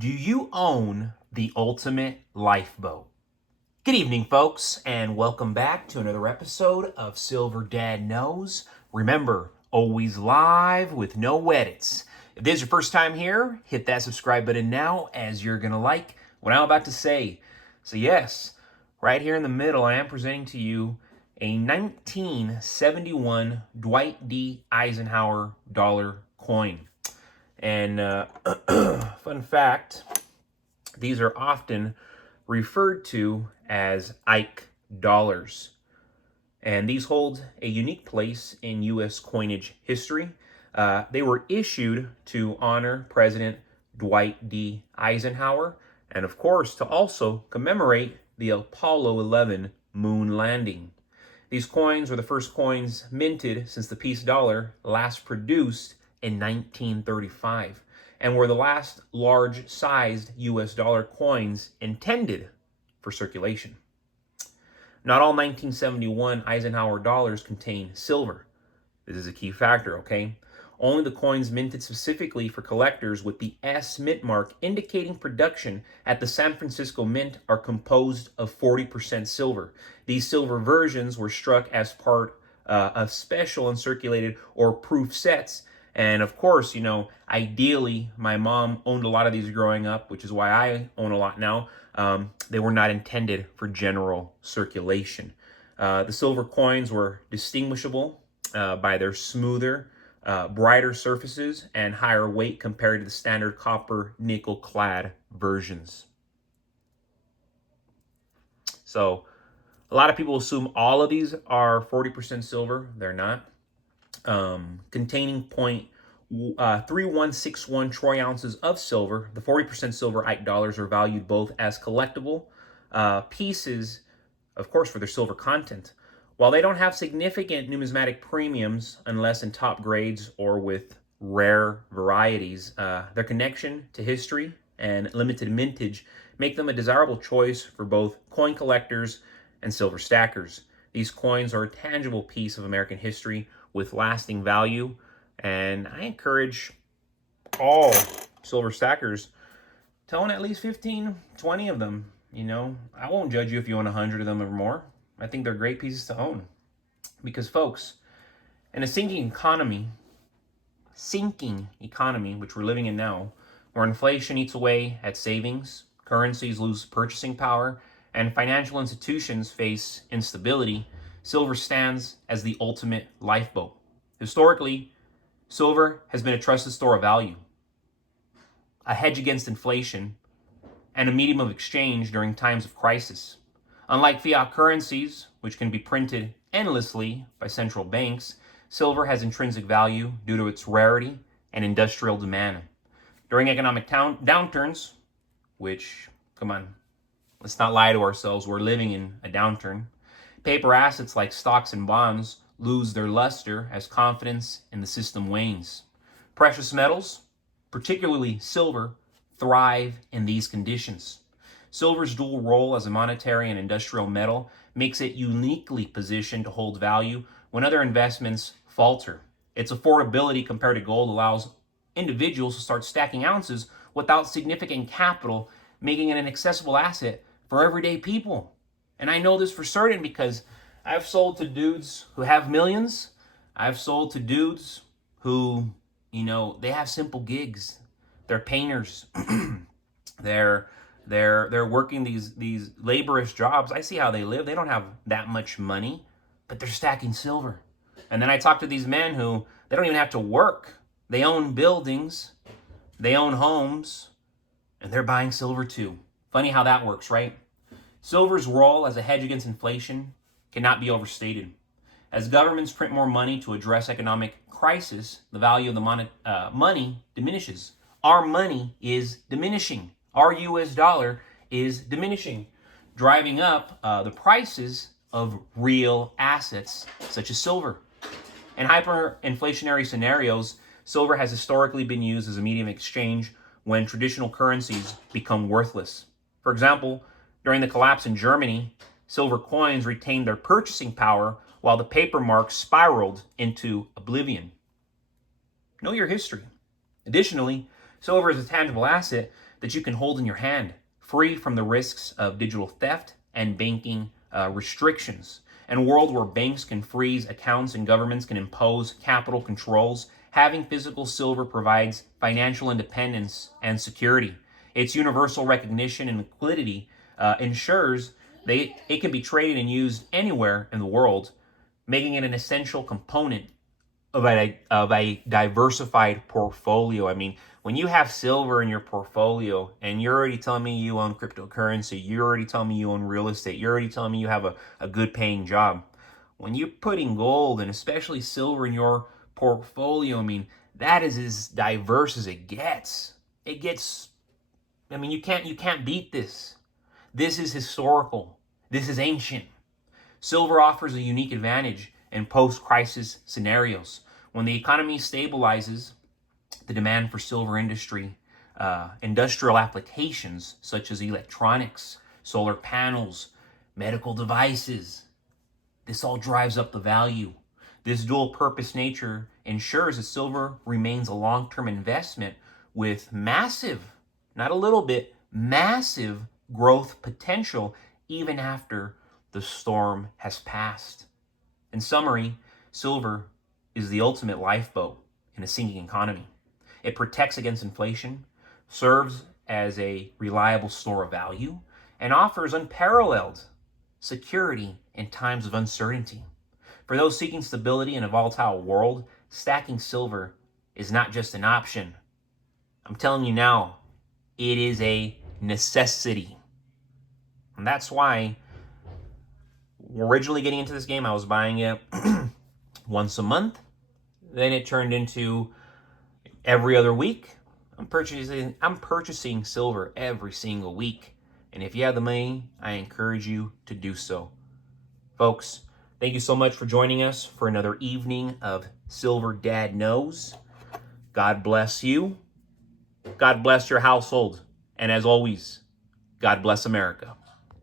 Do you own the ultimate lifeboat? Good evening, folks, and welcome back to another episode of Silver Dad Knows. Remember, always live with no edits. If this is your first time here, hit that subscribe button now, as you're going to like what I'm about to say. So yes, right here in the middle, I am presenting to you a 1971 Dwight D. Eisenhower dollar coin. And fun fact, these are often referred to as Ike dollars. And these hold a unique place in U.S. coinage history. They were issued to honor President Dwight D. Eisenhower, and of course to also commemorate the Apollo 11 moon landing. These coins were the first coins minted since the peace dollar last produced in 1935, and were the last large-sized U.S. dollar coins intended for circulation. Not all 1971 Eisenhower dollars contain silver. This is a key factor, okay? Only the coins minted specifically for collectors with the S mint mark indicating production at the San Francisco Mint are composed of 40% silver. These silver versions were struck as part of special and circulated or proof sets. And of course, ideally, my mom owned a lot of these growing up, which is why I own a lot now. They were not intended for general circulation. The silver coins were distinguishable by their smoother, brighter surfaces and higher weight compared to the standard copper nickel-clad versions. So, a lot of people assume all of these are 40% silver. They're not. Containing 0.3161 troy ounces of silver. The 40% silver Ike dollars are valued both as collectible pieces, of course, for their silver content. While they don't have significant numismatic premiums unless in top grades or with rare varieties, their connection to history and limited mintage make them a desirable choice for both coin collectors and silver stackers. These coins are a tangible piece of American history with lasting value, and I encourage all silver stackers to own at least 15, 20 of them. I won't judge you if you own 100 of them or more. I think they're great pieces to own. Because folks, in a sinking economy, which we're living in now, where inflation eats away at savings, currencies lose purchasing power, and financial institutions face instability, silver stands as the ultimate lifeboat. Historically, silver has been a trusted store of value, a hedge against inflation, and a medium of exchange during times of crisis. Unlike fiat currencies, which can be printed endlessly by central banks, silver has intrinsic value due to its rarity and industrial demand. During economic downturns, which, come on, let's not lie to ourselves, we're living in a downturn, paper assets like stocks and bonds lose their luster as confidence in the system wanes. Precious metals, particularly silver, thrive in these conditions. Silver's dual role as a monetary and industrial metal makes it uniquely positioned to hold value when other investments falter. Its affordability compared to gold allows individuals to start stacking ounces without significant capital, making it an accessible asset for everyday people. And I know this for certain because I've sold to dudes who have millions. I've sold to dudes who, they have simple gigs. They're painters. They're working these laborious jobs. I see how they live. They don't have that much money, but they're stacking silver. And then I talk to these men who, they don't even have to work. They own buildings, they own homes, and they're buying silver too. Funny how that works, right? Silver's role as a hedge against inflation cannot be overstated. As governments print more money to address economic crisis, the value of the money diminishes. Our money is diminishing. Our U.S. dollar is diminishing, driving up the prices of real assets such as silver. In hyperinflationary scenarios, silver has historically been used as a medium of exchange when traditional currencies become worthless. For example, during the collapse in Germany, silver coins retained their purchasing power while the paper marks spiraled into oblivion. Know your history. Additionally, silver is a tangible asset that you can hold in your hand, free from the risks of digital theft and banking restrictions. In a world where banks can freeze accounts and governments can impose capital controls, having physical silver provides financial independence and security. Its universal recognition and liquidity ensures that it can be traded and used anywhere in the world, making it an essential component of a diversified portfolio. I mean, when you have silver in your portfolio and you're already telling me you own cryptocurrency, you're already telling me you own real estate, you're already telling me you have a good paying job. When you're putting gold and especially silver in your portfolio, I mean, that is as diverse as it gets. It gets, I mean, you can't beat this. This is historical. This is ancient. Silver offers a unique advantage in post-crisis scenarios. When the economy stabilizes, the demand for silver industrial applications such as electronics, solar panels, medical devices, this all drives up the value. This dual-purpose nature ensures that silver remains a long-term investment with massive, not a little bit, massive growth potential even after the storm has passed. In summary, silver is the ultimate lifeboat in a sinking economy. It protects against inflation, serves as a reliable store of value, and offers unparalleled security in times of uncertainty. For those seeking stability in a volatile world, stacking silver is not just an option. I'm telling you now, it is a necessity. And that's why originally getting into this game, I was buying it once a month. Then it turned into every other week. I'm purchasing silver every single week. And if you have the money, I encourage you to do so. Folks, thank you so much for joining us for another evening of Silver Dad Knows. God bless you. God bless your household. And as always, God bless America.